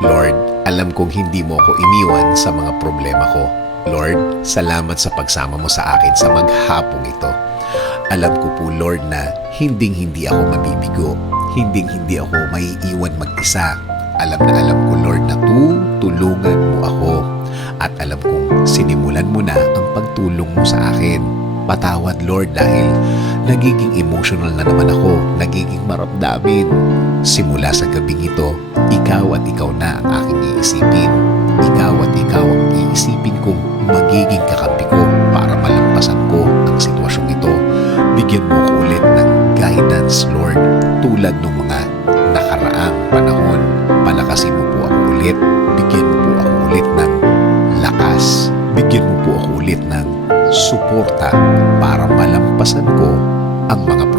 Lord, alam kong hindi mo ako iniwan sa mga problema ko. Lord, salamat sa pagsama mo sa akin sa maghapong ito. Alam ko po, Lord, na hinding-hindi ako mabibigo. Hinding-hindi ako maiiwan mag-isa. Alam ko, Lord, na tutulungan mo ako. At alam kong sinimulan mo na ang pagtulong mo sa akin. Patawad, Lord, dahil nagiging emotional na naman ako, nagiging maramdamin. Simula sa gabing ito, ikaw at ikaw na ang aking iisipin. Ikaw at ikaw ang iisipin kong magiging kakampi ko para malampasan ko ang sitwasyong ito. Bigyan mo ko ulit ng guidance, Lord, tulad ng mga nakaraang panahon. Palakasin mo po ako ulit. Bigyan mo po ako ulit ng lakas. Bigyan mo po ako ulit ng suporta para malampasan ko ang mga